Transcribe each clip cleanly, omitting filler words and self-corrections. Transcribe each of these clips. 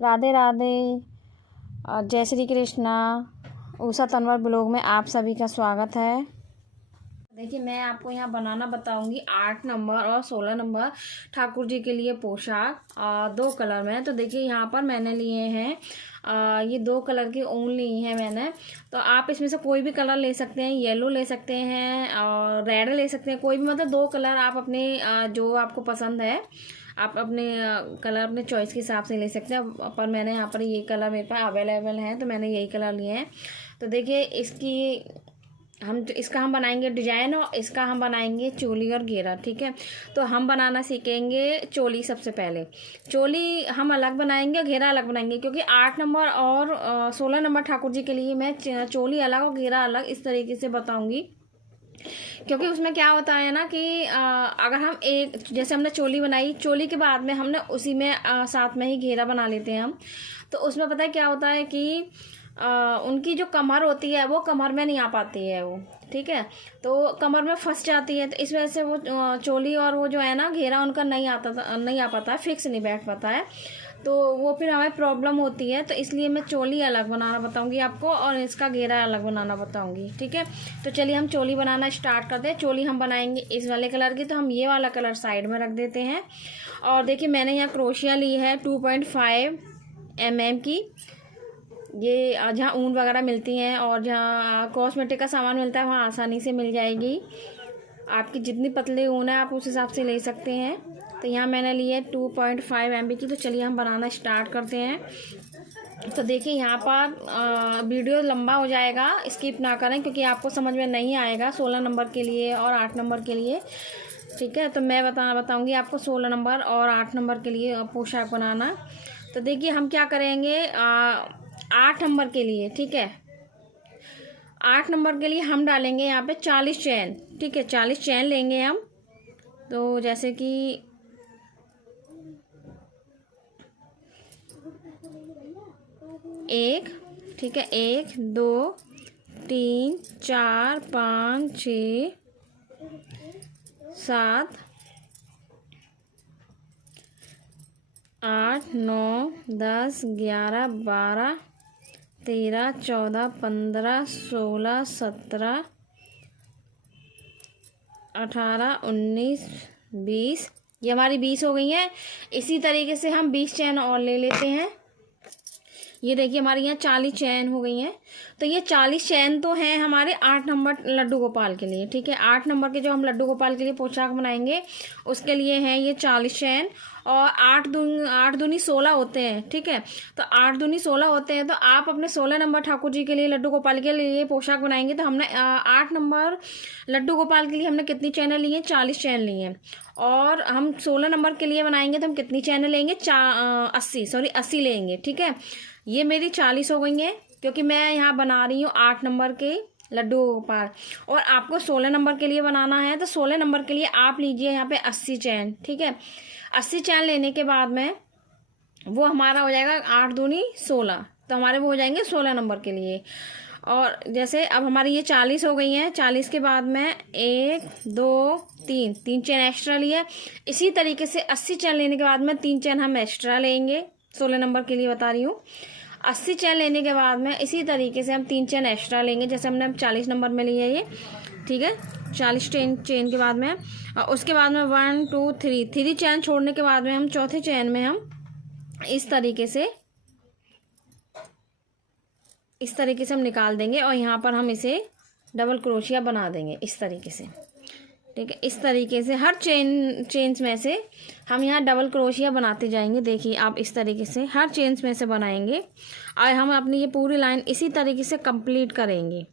राधे राधे। जय श्री कृष्णा। उषा तनवर ब्लॉग में आप सभी का स्वागत है। देखिए, मैं आपको यहाँ बनाना बताऊंगी 8 नंबर और 16 नंबर ठाकुर जी के लिए पोशाक 2 कलर में। तो देखिए, यहाँ पर मैंने लिए हैं ये 2 कलर की ऊन ली है मैंने। तो आप इसमें से कोई भी कलर ले सकते हैं, येलो ले सकते हैं और रेड ले सकते हैं, कोई भी, मतलब 2 कलर आप अपने जो आपको पसंद है आप अपने कलर अपने चॉइस के हिसाब से ले सकते हैं। पर मैंने यहाँ पर ये कलर मेरे पास अवेलेबल हैं, तो मैंने यही कलर लिए हैं। तो देखिए, इसका हम बनाएंगे डिजाइन और इसका हम बनाएंगे चोली और घेरा। ठीक है, तो हम बनाना सीखेंगे चोली। सबसे पहले चोली हम अलग बनाएंगे, घेरा अलग बनाएंगे, क्योंकि 8 नंबर और 16 नंबर ठाकुर जी के लिए मैं चोली अलग और घेरा अलग इस तरीके से बताऊंगी। क्योंकि उसमें क्या होता है ना कि अगर हम जैसे हमने चोली बनाई, चोली के बाद में हमने उसी में साथ में ही घेरा बना लेते हैं हम। तो उसमें पता है क्या होता है कि उनकी जो कमर होती है वो कमर में नहीं आ पाती है वो। ठीक है, तो कमर में फंस जाती है। तो इस वजह से वो चोली और वो जो है ना घेरा उनका नहीं आ पाता है, फिक्स नहीं बैठ पाता है। तो वो फिर हमें प्रॉब्लम होती है। तो इसलिए मैं चोली अलग बनाना बताऊंगी आपको और इसका घेरा अलग बनाना बताऊंगी। ठीक है, तो चलिए हम चोली बनाना स्टार्ट करते हैं। चोली हम बनाएंगे इस वाले कलर की, तो हम ये वाला कलर साइड में रख देते हैं। और देखिए, मैंने यहाँ क्रोशिया ली है 2.5 mm की। ये जहाँ ऊन वगैरह मिलती हैं और जहाँ कॉस्मेटिक का सामान मिलता है वहाँ आसानी से मिल जाएगी। आपकी जितनी पतली ऊन है आप उस हिसाब से ले सकते हैं। तो यहाँ मैंने ली है 2.5 MB की। तो चलिए हम बनाना स्टार्ट करते हैं। तो देखिए, यहाँ पर वीडियो लंबा हो जाएगा, स्किप ना करें, क्योंकि आपको समझ में नहीं आएगा 16 नंबर के लिए और 8 नंबर के लिए। ठीक है, तो मैं बताऊंगी आपको 16 नंबर और 8 नंबर के लिए पोशाक बनाना। तो देखिए, हम क्या करेंगे 8 नंबर के लिए। ठीक है, 8 नंबर के लिए हम डालेंगे यहाँ पे 40 चैन। ठीक है, 40 चैन लेंगे हम। तो जैसे कि एक, ठीक है, 1 2 3 4 5 6 7 8 9 10 11 12 13 14 15 16 17 18 19 20। ये हमारी 20 हो गई हैं। इसी तरीके से हम 20 चैन और ले लेते हैं। ये देखिए, हमारी यहाँ 40 चैन हो गई हैं। तो ये 40 चैन तो हैं हमारे 8 नंबर लड्डू गोपाल के लिए। ठीक है, 8 नंबर के जो हम लड्डू गोपाल के लिए पोशाक बनाएंगे उसके लिए हैं ये 40 चैन। और 8 दूनी 16 होते हैं। ठीक है, तो 8 दूनी 16 होते हैं। तो आप अपने 16 नंबर ठाकुर जी के लिए लड्डू गोपाल के लिए पोशाक बनाएंगे। तो हमने 8 नंबर लड्डू गोपाल के लिए हमने कितनी चैनल ली हैं? 40 चैन ली हैं। और हम 16 नंबर के लिए बनाएंगे तो हम कितनी चैनल लेंगे? 80 लेंगे। ठीक है, ये मेरी 40 हो गई हैं, क्योंकि मैं यहाँ बना रही हूँ 8 नंबर के लड्डू गोपाल। और आपको 16 नंबर के लिए बनाना है तो 16 नंबर के लिए आप लीजिए यहाँ पे 80 चैन। ठीक है, 80 चैन लेने के बाद में वो हमारा हो जाएगा 8 दूनी 16। तो हमारे वो हो जाएंगे 16 नंबर के लिए। और जैसे अब हमारी ये 40 हो गई हैं, 40 के बाद में 1 2 3 चैन एक्स्ट्रा लिया। इसी तरीके से 80 चैन लेने के बाद में 3 चैन हम एक्स्ट्रा लेंगे। 16 नंबर के लिए बता रही हूँ। 80 चैन लेने के बाद में इसी तरीके से हम 3 चैन एक्स्ट्रा लेंगे, जैसे हमने 40 नंबर में लिया ये। ठीक है, 40 चैन के बाद में और उसके बाद में 1 2 3 चैन छोड़ने के बाद में हम चौथे चैन में हम इस तरीके से हम निकाल देंगे। और यहाँ पर हम इसे डबल क्रोशिया बना देंगे इस तरीके से। ठीक है, इस तरीके से हर चेन्स में से हम यहाँ डबल क्रोशिया बनाते जाएंगे। देखिए, आप इस तरीके से हर चेन्स में से बनाएंगे और हम अपनी ये पूरी लाइन इसी तरीके से कंप्लीट करेंगे।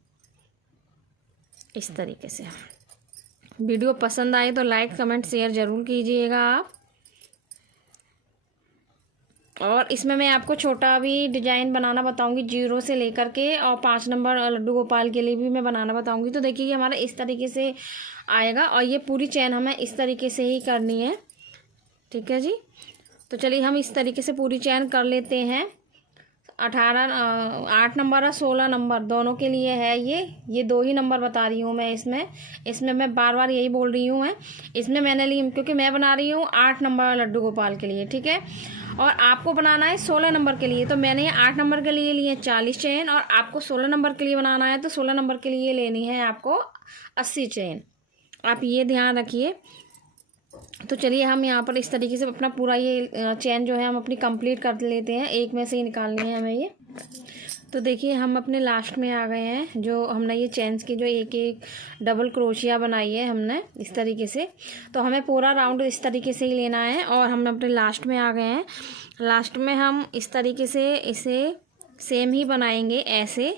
इस तरीके से वीडियो पसंद आए तो लाइक कमेंट शेयर ज़रूर कीजिएगा आप। और इसमें मैं आपको छोटा भी डिजाइन बनाना बताऊंगी 0 से लेकर के, और 5 नंबर लड्डू गोपाल के लिए भी मैं बनाना बताऊंगी। तो देखिए, ये हमारा इस तरीके से आएगा और ये पूरी चैन हमें इस तरीके से ही करनी है। ठीक है जी, तो चलिए हम इस तरीके से पूरी चैन कर लेते हैं। 8 नंबर और 16 नंबर दोनों के लिए है ये 2 ही नंबर बता रही हूँ मैं। इसमें मैं बार बार यही बोल रही हूँ। मैं इसमें मैंने ली, क्योंकि मैं बना रही हूँ 8 नंबर लड्डू गोपाल के लिए। ठीक है, और आपको बनाना है 16 नंबर के लिए, तो मैंने 8 नंबर के लिए लिए 40 चेन, और आपको 16 नंबर के लिए बनाना है तो 16 नंबर के लिए लेनी है आपको 80 चेन। आप ये ध्यान रखिए। तो चलिए हम यहाँ पर इस तरीके से अपना पूरा ये चेन जो है हम अपनी कंप्लीट कर लेते हैं। एक में से ही निकालनी है हमें ये। तो देखिए हम अपने लास्ट में आ गए हैं। जो हमने ये चेन्स की जो एक एक डबल क्रोशिया बनाई है हमने इस तरीके से, तो हमें पूरा राउंड इस तरीके से ही लेना है। और हम अपने लास्ट में आ गए हैं। लास्ट में हम इस तरीके से इसे सेम ही बनाएंगे ऐसे,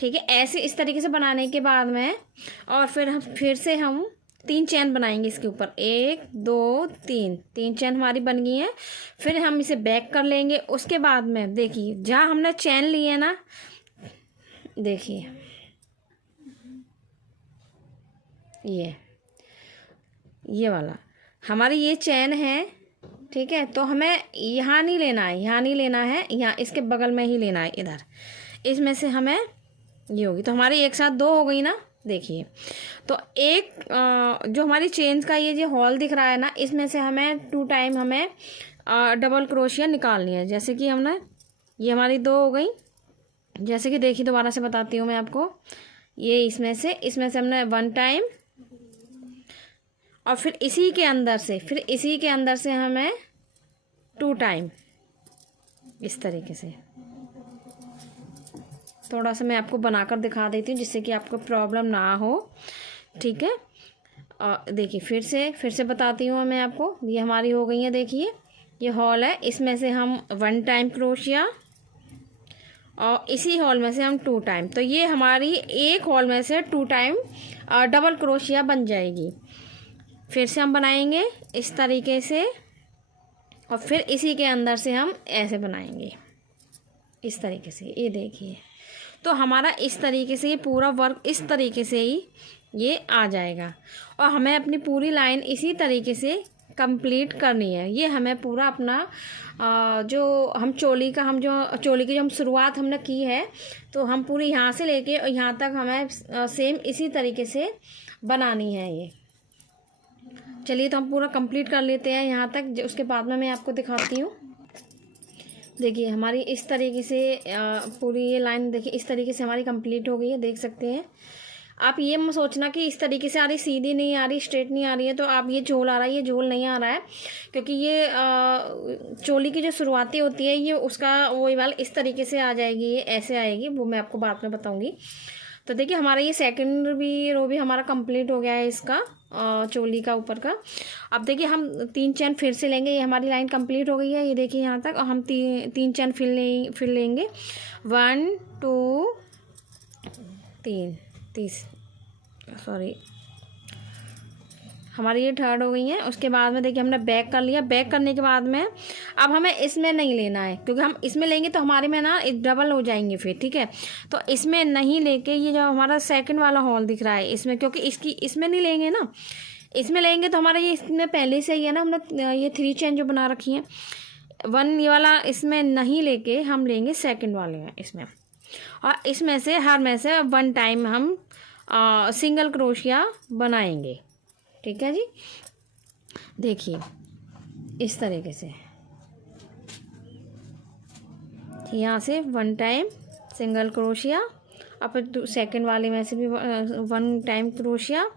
ठीक है। ऐसे इस तरीके से बनाने के बाद में और फिर से हम 3 चैन बनाएंगे इसके ऊपर। 1 2 3 चैन हमारी बन गई हैं। फिर हम इसे बैक कर लेंगे। उसके बाद में देखिए जहाँ हमने चैन ली है ना, देखिए ये वाला हमारी ये चैन है, ठीक है। तो हमें यहाँ नहीं लेना है, यहाँ नहीं लेना है, यहाँ इसके बगल में ही लेना है इधर। इसमें से हमें ये होगी, तो हमारी एक साथ 2 हो गई ना। देखिए तो एक जो हमारी चेन्स का ये जो हॉल दिख रहा है ना, इसमें से हमें 2 टाइम हमें डबल क्रोशिया निकालनी है। जैसे कि हमने ये हमारी 2 हो गई। जैसे कि देखिए दोबारा से बताती हूँ मैं आपको। ये इसमें से हमने 1 टाइम, और फिर इसी के अंदर से हमें 2 टाइम, इस तरीके से। थोड़ा सा मैं आपको बनाकर दिखा देती हूँ जिससे कि आपको प्रॉब्लम ना हो, ठीक है। देखिए फिर से बताती हूँ मैं आपको। ये हमारी हो गई है, देखिए ये हॉल है, इसमें से हम 1 टाइम क्रोशिया और इसी हॉल में से हम 2 टाइम। तो ये हमारी एक हॉल में से 2 टाइम डबल क्रोशिया बन जाएगी। फिर से हम बनाएंगे इस तरीके से, और फिर इसी के अंदर से हम ऐसे बनाएंगे इस तरीके से। ये देखिए तो हमारा इस तरीके से ये पूरा वर्क इस तरीके से ही ये आ जाएगा। और हमें अपनी पूरी लाइन इसी तरीके से कंप्लीट करनी है। ये हमें पूरा अपना जो हम चोली की जो हम शुरुआत हमने की है, तो हम पूरी यहाँ से लेके और यहाँ तक हमें सेम इसी तरीके से बनानी है ये। चलिए तो हम पूरा कंप्लीट कर लेते हैं यहाँ तक, उसके बाद में मैं आपको दिखाती हूँ। देखिए हमारी इस तरीके से पूरी ये लाइन देखिए इस तरीके से हमारी कंप्लीट हो गई है, देख सकते हैं आप। ये मत सोचना कि इस तरीके से आ रही, सीधी नहीं आ रही, स्ट्रेट नहीं आ रही है तो आप ये झोल आ रहा है, ये झोल नहीं आ रहा है। क्योंकि ये चोली की जो शुरुआती होती है ये उसका वही वाला इस तरीके से आ जाएगी, ये ऐसे आएगी, वो मैं आपको बाद में बताऊँगी। तो देखिए हमारा ये सेकंड भी रो भी हमारा कंप्लीट हो गया है इसका चोली का ऊपर का। अब देखिए हम 3 चैन फिर से लेंगे। ये हमारी लाइन कंप्लीट हो गई है, ये देखिए यहाँ तक। और हम 3 चैन फिर लेंगे। 1 2 3 सॉरी हमारी ये थर्ड हो गई है। उसके बाद में देखिए हमने बैक कर लिया। बैक करने के बाद में अब हमें इसमें नहीं लेना है, क्योंकि हम इसमें लेंगे तो हमारे में ना डबल हो जाएंगे फिर, ठीक है। तो इसमें नहीं लेके ये जो हमारा सेकंड वाला हॉल दिख रहा है इसमें, क्योंकि इसमें नहीं लेंगे ना, इसमें लेंगे तो हमारा ये इसमें पहले से ही है ना, हमने ये 3 चेन जो बना रखी है 1 ये वाला इसमें नहीं लेके हम लेंगे सेकेंड वाले में इसमें। और इसमें से हर में से 1 टाइम हम सिंगल क्रोशिया बनाएंगे, ठीक है जी। देखिए इस तरीके से यहाँ से 1 टाइम सिंगल क्रोशिया, और फिर सेकेंड वाले में से भी 1 टाइम क्रोशिया।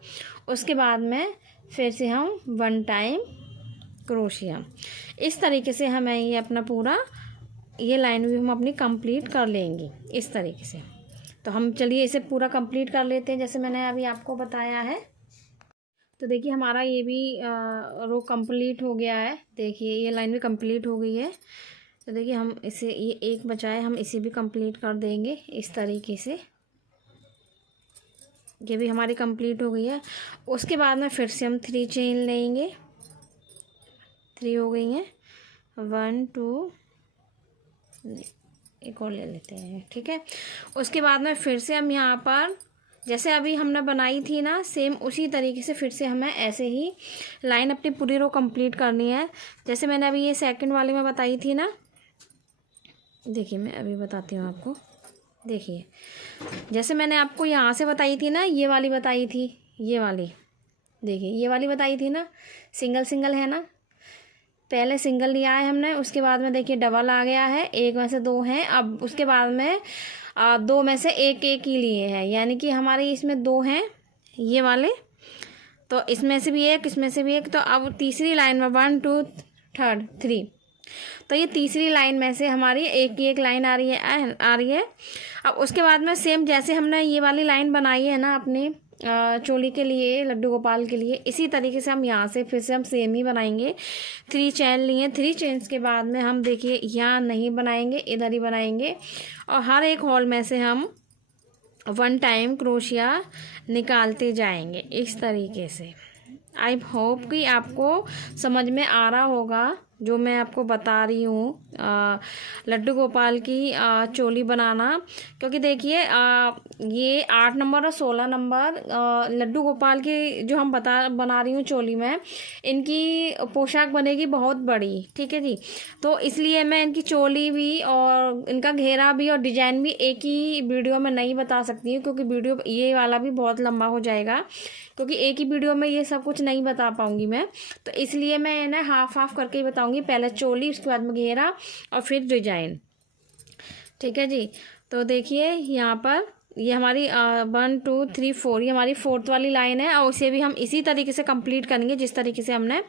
उसके बाद में फिर से हम 1 टाइम क्रोशिया। इस तरीके से हमें ये अपना पूरा ये लाइन भी हम अपनी कंप्लीट कर लेंगे इस तरीके से। तो हम चलिए इसे पूरा कंप्लीट कर लेते हैं जैसे मैंने अभी आपको बताया है। तो देखिए हमारा ये भी रो कंप्लीट हो गया है। देखिए ये लाइन भी कंप्लीट हो गई है। तो देखिए हम इसे ये एक बचाए, हम इसे भी कंप्लीट कर देंगे इस तरीके से। ये भी हमारी कंप्लीट हो गई है। उसके बाद में फिर से हम 3 चेन लेंगे। 3 हो गई हैं। 1 2 एक और ले लेते हैं, ठीक है। उसके बाद में फिर से हम यहाँ पर जैसे अभी हमने बनाई थी ना, सेम उसी तरीके से फिर से हमें ऐसे ही लाइन अपनी पूरी रो कंप्लीट करनी है, जैसे मैंने अभी ये सेकंड वाले में बताई थी ना। देखिए मैं अभी बताती हूँ आपको। देखिए जैसे मैंने आपको यहाँ से बताई थी ना, ये वाली बताई थी, ये वाली देखिए ये वाली बताई थी ना, सिंगल सिंगल है ना। पहले सिंगल लिया है हमने, उसके बाद में देखिए डबल आ गया है, एक में से दो हैं। अब उसके बाद में दो में से एक एक ही लिए हैं, यानी कि हमारे इसमें दो हैं ये वाले, तो इसमें से भी एक, इसमें से भी एक। तो अब तीसरी लाइन में 1 2 3 3, तो ये तीसरी लाइन में से हमारी एक लाइन आ रही है। अब उसके बाद में सेम जैसे हमने ये वाली लाइन बनाई है ना अपने चोली के लिए, लड्डू गोपाल के लिए, इसी तरीके से हम यहाँ से फिर से हम सेम ही बनाएंगे। 3 चेन लिए, 3 चेन्स के बाद में हम देखिए यहाँ नहीं बनाएंगे, इधर ही बनाएंगे, और हर एक हॉल में से हम 1 टाइम क्रोशिया निकालते जाएंगे इस तरीके से। आई होप कि आपको समझ में आ रहा होगा जो मैं आपको बता रही हूँ लड्डू गोपाल की चोली बनाना। क्योंकि देखिए ये 8 नंबर और 16 नंबर लड्डू गोपाल की जो हम बना रही हूँ चोली में, इनकी पोशाक बनेगी बहुत बड़ी, ठीक है जी। तो इसलिए मैं इनकी चोली भी और इनका घेरा भी और डिजाइन भी एक ही वीडियो में नहीं बता सकती हूँ, क्योंकि वीडियो ये वाला भी बहुत लंबा हो जाएगा, क्योंकि एक ही वीडियो में ये सब कुछ नहीं बता पाऊँगी मैं। तो इसलिए मैं ना हाफ करके ही बताऊँगी, पहले चोली, उसके बाद में घेरा और फिर डिजाइन, ठीक है जी। तो देखिए यहाँ पर ये हमारी 1 2 3 4 ये हमारी 4th वाली लाइन है, और उसे भी हम इसी तरीके से कंप्लीट करेंगे जिस तरीके से हमने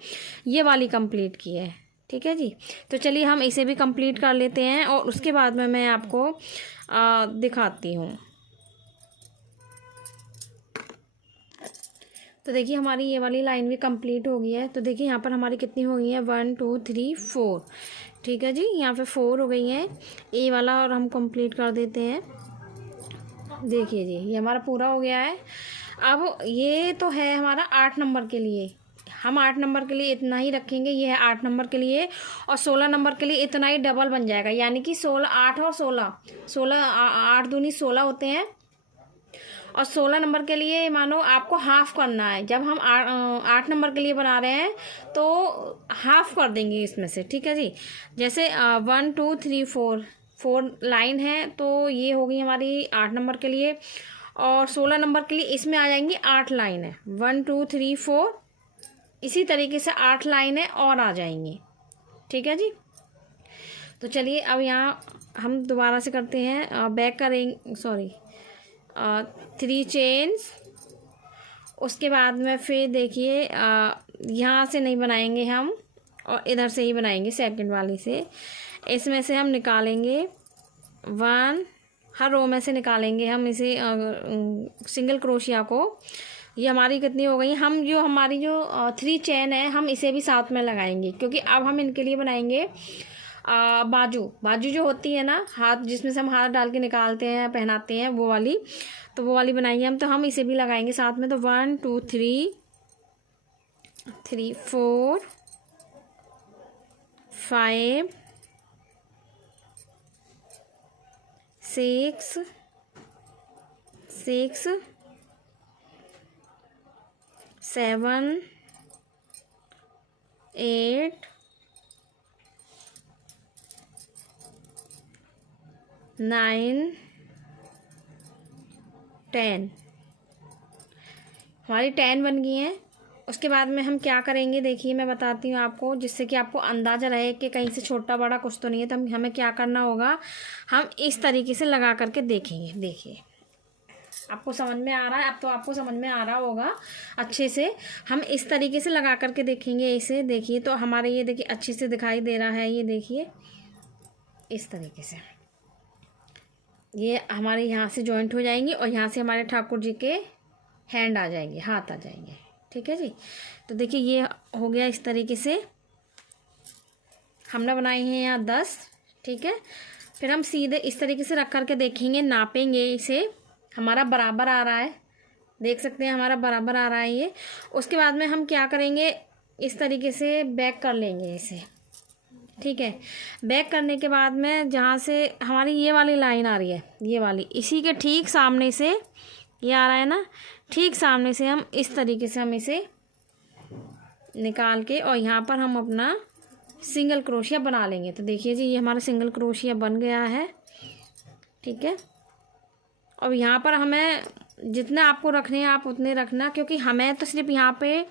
ये वाली कंप्लीट की है, ठीक है जी। तो चलिए हम इसे भी कंप्लीट कर लेते हैं और उसके बाद में मैं आपको दिखाती हूँ। तो देखिए हमारी ये वाली लाइन भी कंप्लीट हो गई है। तो देखिए यहाँ पर हमारी कितनी हो गई है, 1 2 3 4, ठीक है जी। यहाँ पे 4 हो गई है ये वाला, और हम कंप्लीट कर देते हैं। देखिए जी ये हमारा पूरा हो गया है। अब ये तो है हमारा 8 नंबर के लिए, हम 8 नंबर के लिए इतना ही रखेंगे, ये है 8 नंबर के लिए, और 16 नंबर के लिए इतना ही डबल बन जाएगा, यानी कि 16 8 और 16 8 दूनी 16 होते हैं। और 16 नंबर के लिए मानो आपको हाफ करना है, जब हम 8 नंबर के लिए बना रहे हैं तो हाफ कर देंगे इसमें से, ठीक है जी। जैसे 1 2 3 4 लाइन है, तो ये होगी हमारी 8 नंबर के लिए, और 16 नंबर के लिए इसमें आ जाएंगी 8 लाइन है, 1 2 3 4, इसी तरीके से 8 लाइनें और आ जाएंगी, ठीक है जी। तो चलिए अब यहाँ हम दोबारा से करते हैं, बैक करेंगे, सॉरी 3 चेन्स, उसके बाद में फिर देखिए यहाँ से नहीं बनाएंगे हम, और इधर से ही बनाएंगे सेकंड वाली से। इसमें से हम निकालेंगे 1, हर रो में से निकालेंगे हम इसे सिंगल क्रोशिया को। ये हमारी कितनी हो गई, हम जो हमारी जो 3 चेन है हम इसे भी साथ में लगाएंगे, क्योंकि अब हम इनके लिए बनाएंगे बाजू जो होती है ना, हाथ जिसमें से हम हाथ डाल के निकालते हैं पहनाते हैं, वो वाली, तो वो वाली बनाएंगे हम। तो हम इसे भी लगाएंगे साथ में। तो 1 2 3 4 5 6 7 8 9 10, हमारी 10 बन गई हैं। उसके बाद में हम क्या करेंगे, देखिए मैं बताती हूँ आपको, जिससे कि आपको अंदाज़ा रहे कि कहीं से छोटा बड़ा कुछ तो नहीं है। तो हमें क्या करना होगा, हम इस तरीके से लगा करके देखेंगे। देखिए आपको समझ में आ रहा है, अब तो आपको समझ में आ रहा होगा अच्छे से। हम इस तरीके से लगा करके देखेंगे इसे। देखिए तो हमारे ये देखिए अच्छे से दिखाई दे रहा है, ये देखिए इस तरीके से ये हमारे यहाँ से जॉइंट हो जाएंगी, और यहाँ से हमारे ठाकुर जी के हैंड आ जाएंगे, हाथ आ जाएंगे, ठीक है जी। तो देखिए ये हो गया इस तरीके से, हमने बनाई हैं यहाँ 10, ठीक है। फिर हम सीधे इस तरीके से रख करके देखेंगे, नापेंगे इसे, हमारा बराबर आ रहा है, देख सकते हैं हमारा बराबर आ रहा है ये। उसके बाद में हम क्या करेंगे, इस तरीके से बैक कर लेंगे इसे, ठीक है। बैक करने के बाद में जहाँ से हमारी ये वाली लाइन आ रही है, ये वाली, इसी के ठीक सामने से ये आ रहा है ना, ठीक सामने से हम इस तरीके से हम इसे निकाल के, और यहाँ पर हम अपना सिंगल क्रोशिया बना लेंगे। तो देखिए जी ये हमारा सिंगल क्रोशिया बन गया है, ठीक है। अब यहाँ पर हमें जितना आपको रखने हैं आप उतने रखना, क्योंकि हमें तो सिर्फ यहाँ पे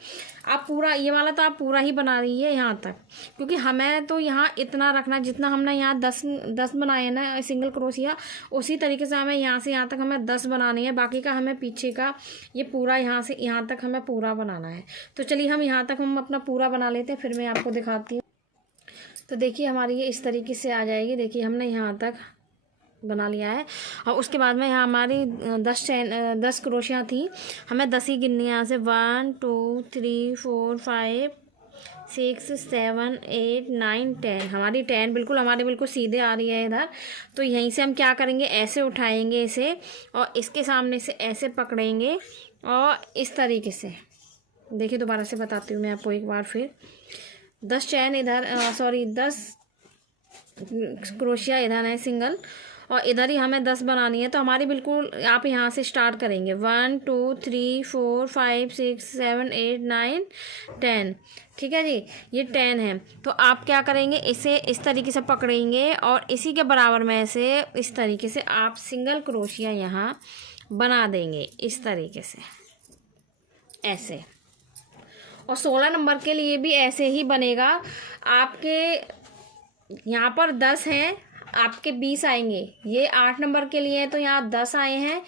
आप पूरा ये वाला तो आप पूरा ही बना रही है यहाँ तक, क्योंकि हमें तो यहाँ इतना रखना जितना हमने यहाँ 10 बनाए हैं ना सिंगल क्रोशिया, उसी तरीके से हमें यहाँ से यहाँ तक हमें 10 बनाने हैं। बाकी का हमें पीछे का ये पूरा यहाँ से यहाँ तक हमें पूरा बनाना है। तो चलिए हम यहाँ तक हम अपना पूरा बना लेते हैं, फिर मैं आपको दिखाती हूँ। तो देखिए हमारी ये इस तरीके से आ जाएगी। देखिए हमने यहाँ तक बना लिया है और उसके बाद में यहाँ हमारी 10 क्रोशियाँ थी, हमें 10 ही गिननी है यहाँ से। 1 2 3 4 5 6 7 8 9 10, हमारी 10 बिल्कुल हमारे बिल्कुल सीधे आ रही है इधर। तो यहीं से हम क्या करेंगे, ऐसे उठाएंगे इसे और इसके सामने से ऐसे पकड़ेंगे और इस तरीके से। देखिए दोबारा से बताती हूँ मैं आपको एक बार फिर। 10 चैन इधर, सॉरी 10 क्रोशिया इधर है सिंगल, और इधर ही हमें 10 बनानी है। तो हमारी बिल्कुल आप यहाँ से स्टार्ट करेंगे 1 2 3 4 5 6 7 8 9 10, ठीक है जी, ये 10 है। तो आप क्या करेंगे, इसे इस तरीके से पकड़ेंगे और इसी के बराबर में से इस तरीके से आप सिंगल क्रोशिया यहाँ बना देंगे इस तरीके से ऐसे। और 16 नंबर के लिए भी ऐसे ही बनेगा। आपके यहाँ पर 10 हैं, आपके 20 आएंगे। ये 8 नंबर के लिए है तो यहाँ 10 आए हैं,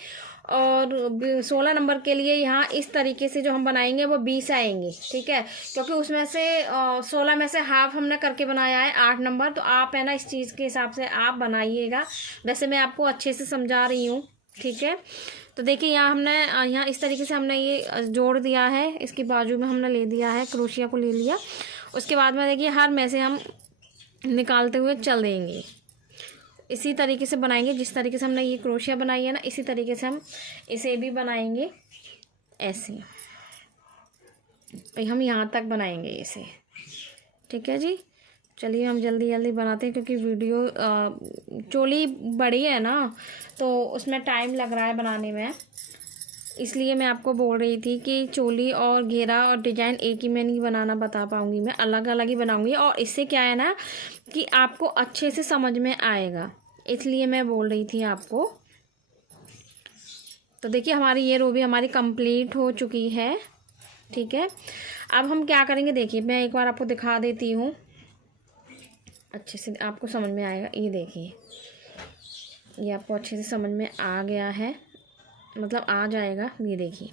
और 16 नंबर के लिए यहाँ इस तरीके से जो हम बनाएंगे वो 20 आएंगे, ठीक है। क्योंकि उसमें से 16 में से हाफ हमने करके बनाया है 8 नंबर। तो आप है ना इस चीज़ के हिसाब से आप बनाइएगा। वैसे मैं आपको अच्छे से समझा रही हूँ, ठीक है। तो देखिए यहाँ हमने यहाँ इस तरीके से हमने ये जोड़ दिया है, इसकी बाजू में हमने ले दिया है, क्रोशिया को ले लिया। उसके बाद में देखिए हर में से हम निकालते हुए चल देंगे, इसी तरीके से बनाएंगे। जिस तरीके से हमने ये क्रोशिया बनाई है ना, इसी तरीके से हम इसे भी बनाएंगे ऐसे। हम यहाँ तक बनाएंगे इसे, ठीक है जी। चलिए हम जल्दी जल्दी बनाते हैं, क्योंकि वीडियो चोली बड़ी है ना तो उसमें टाइम लग रहा है बनाने में। इसलिए मैं आपको बोल रही थी कि चोली और घेरा और डिजाइन एक ही में नहीं बनाना बता पाऊँगी, मैं अलग अलग ही बनाऊँगी। और इससे क्या है ना कि आपको अच्छे से समझ में आएगा, इसलिए मैं बोल रही थी आपको। तो देखिए हमारी ये रो भी हमारी कंप्लीट हो चुकी है, ठीक है। अब हम क्या करेंगे, देखिए मैं एक बार आपको दिखा देती हूँ, अच्छे से आपको समझ में आएगा। ये देखिए ये आपको अच्छे से समझ में आ गया है, मतलब आ जाएगा। ये देखिए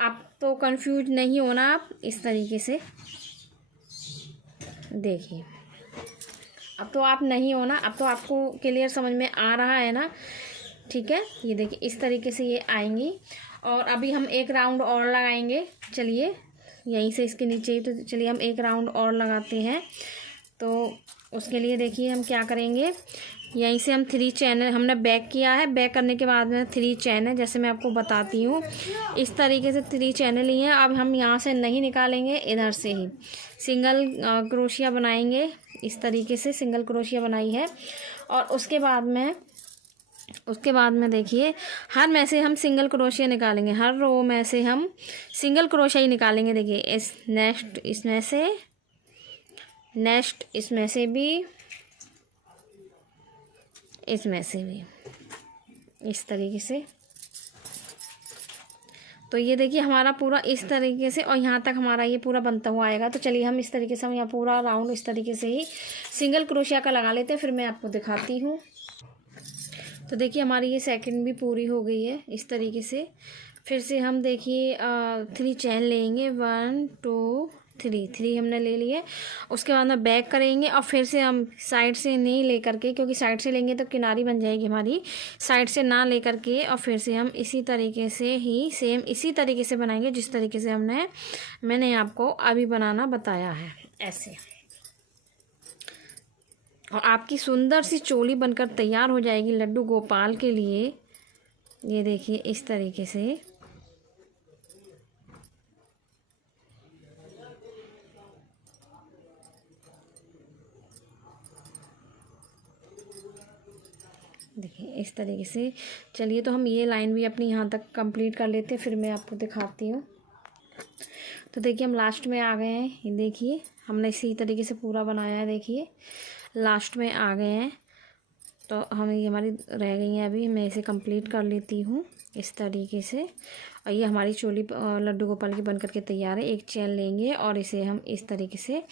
आप तो कंफ्यूज नहीं होना, आप इस तरीके से देखिए। अब तो आप नहीं होना, अब तो आपको क्लियर समझ में आ रहा है ना, ठीक है। ये देखिए इस तरीके से ये आएंगी। और अभी हम एक राउंड और लगाएंगे। चलिए यहीं से इसके नीचे ही, तो चलिए हम एक राउंड और लगाते हैं। तो उसके लिए देखिए हम क्या करेंगे, यहीं से हम 3 चैन हमने बैक किया है। बैक करने के बाद में 3 चैन है, जैसे मैं आपको बताती हूँ। इस तरीके से 3 चैन ली हैं। अब हम यहाँ से नहीं निकालेंगे, इधर से ही सिंगल क्रोशिया बनाएंगे। इस तरीके से सिंगल क्रोशिया बनाई है। और उसके बाद में देखिए हर में से हम सिंगल क्रोशिया निकालेंगे, हर रो में से हम सिंगल क्रोशिया ही निकालेंगे। देखिए इस नेक्स्ट इसमें से, नेक्स्ट इसमें से भी, इसमें से भी, इस तरीके से। तो ये देखिए हमारा पूरा इस तरीके से, और यहाँ तक हमारा ये पूरा बनता हुआ आएगा। तो चलिए हम इस तरीके से हम यहाँ पूरा राउंड इस तरीके से ही सिंगल क्रोशिया का लगा लेते हैं, फिर मैं आपको दिखाती हूँ। तो देखिए हमारी ये सेकंड भी पूरी हो गई है इस तरीके से। फिर से हम देखिए 3 चैन लेंगे, 1 2 3 हमने ले लिए। उसके बाद में बैक करेंगे और फिर से हम साइड से नहीं ले करके, क्योंकि साइड से लेंगे तो किनारी बन जाएगी हमारी, साइड से ना ले करके, और फिर से हम इसी तरीके से ही सेम इसी तरीके से बनाएंगे जिस तरीके से मैंने आपको अभी बनाना बताया है ऐसे। और आपकी सुंदर सी चोली बनकर तैयार हो जाएगी लड्डू गोपाल के लिए। ये देखिए इस तरीके से। देखिए इस तरीके से। चलिए तो हम ये लाइन भी अपनी यहाँ तक कंप्लीट कर लेते हैं, फिर मैं आपको दिखाती हूँ। तो देखिए हम लास्ट में आ गए हैं। ये देखिए हमने इसी तरीके से पूरा बनाया है। देखिए लास्ट में आ गए हैं। तो हम ये हमारी रह गई हैं, अभी मैं इसे कंप्लीट कर लेती हूँ। इस तरीके से। और ये हमारी चोली लड्डू गोपाल की बन करके तैयार है। एक चैन लेंगे और इसे हम इस तरीके से,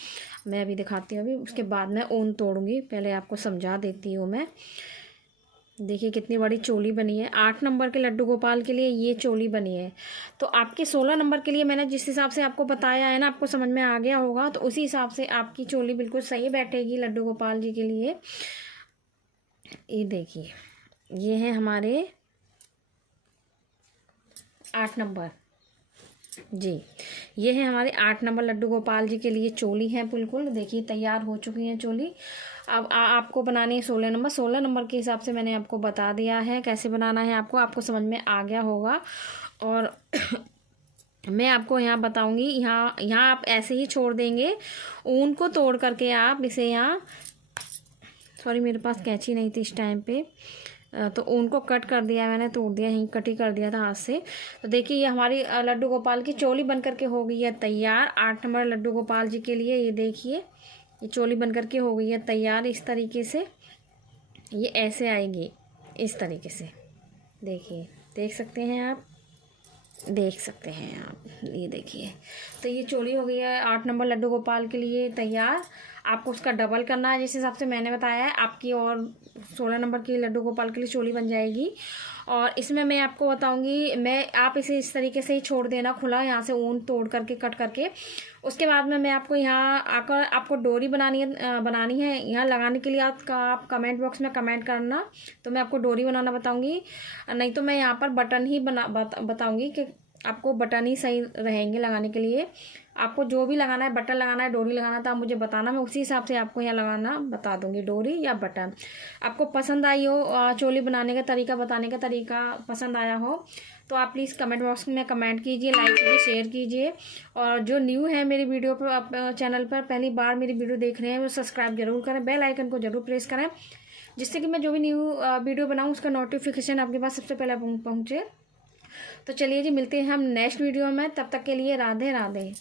मैं अभी दिखाती हूँ, अभी उसके बाद मैं ऊन तोड़ूंगी, पहले आपको समझा देती हूँ मैं। देखिए कितनी बड़ी चोली बनी है। 8 नंबर के लड्डू गोपाल के लिए ये चोली बनी है। तो आपके 16 नंबर के लिए मैंने जिस हिसाब से आपको बताया है ना, आपको समझ में आ गया होगा, तो उसी हिसाब से आपकी चोली बिल्कुल सही बैठेगी लड्डू गोपाल जी के लिए। ये देखिए, ये है हमारे 8 नंबर जी, ये है हमारे 8 नंबर लड्डू गोपाल जी के लिए चोली है। बिल्कुल देखिए तैयार हो चुकी है चोली। अब आपको बनानी है 16 नंबर। 16 नंबर के हिसाब से मैंने आपको बता दिया है कैसे बनाना है, आपको समझ में आ गया होगा। और मैं आपको यहाँ बताऊँगी, यहाँ आप ऐसे ही छोड़ देंगे। ऊन को तोड़ करके आप इसे यहाँ, सॉरी मेरे पास कैंची नहीं थी इस टाइम पे, तो ऊन को कट कर दिया मैंने, तोड़ दिया, यहीं कट ही कर दिया था हाथ से। तो देखिए ये हमारी लड्डू गोपाल की चोली बन करके हो गई है तैयार 8 नंबर लड्डू गोपाल जी के लिए। ये देखिए ये चोली बन करके हो गई है तैयार। इस तरीके से ये ऐसे आएगी, इस तरीके से। देखिए, देख सकते हैं आप, देख सकते हैं आप, ये देखिए। तो ये चोली हो गई है 8 नंबर लड्डू गोपाल के लिए तैयार। आपको उसका डबल करना है जिस हिसाब से मैंने बताया है आपकी, और 16 नंबर की लड्डू गोपाल के लिए चोली बन जाएगी। और इसमें मैं आपको बताऊंगी, आप इसे इस तरीके से ही छोड़ देना खुला, यहाँ से ऊन तोड़ करके कट करके। उसके बाद में मैं आपको यहाँ आकर आपको डोरी बनानी है यहाँ लगाने के लिए। आप कमेंट बॉक्स में कमेंट करना, तो मैं आपको डोरी बनाना बताऊंगी। नहीं तो मैं यहाँ पर बटन ही बताऊंगी कि आपको बटन ही सही रहेंगे लगाने के लिए। आपको जो भी लगाना है, बटन लगाना है, डोरी लगाना था, आप मुझे बताना, मैं उसी हिसाब से आपको यहाँ लगाना बता दूंगी, डोरी या बटन। आपको पसंद आई हो, चोली बनाने का तरीका, बताने का तरीका पसंद आया हो, तो आप प्लीज़ कमेंट बॉक्स में कमेंट कीजिए, लाइक कीजिए, शेयर कीजिए। और जो न्यू है मेरी वीडियो पर, चैनल पर पहली बार मेरी वीडियो देख रहे हैं, वो सब्सक्राइब जरूर करें, बेल आइकन को जरूर प्रेस करें, जिससे कि मैं जो भी न्यू वीडियो बनाऊँ उसका नोटिफिकेशन आपके पास सबसे पहले पहुँचे। तो चलिए जी, मिलते हैं हम नेक्स्ट वीडियो में, तब तक के लिए राधे राधे।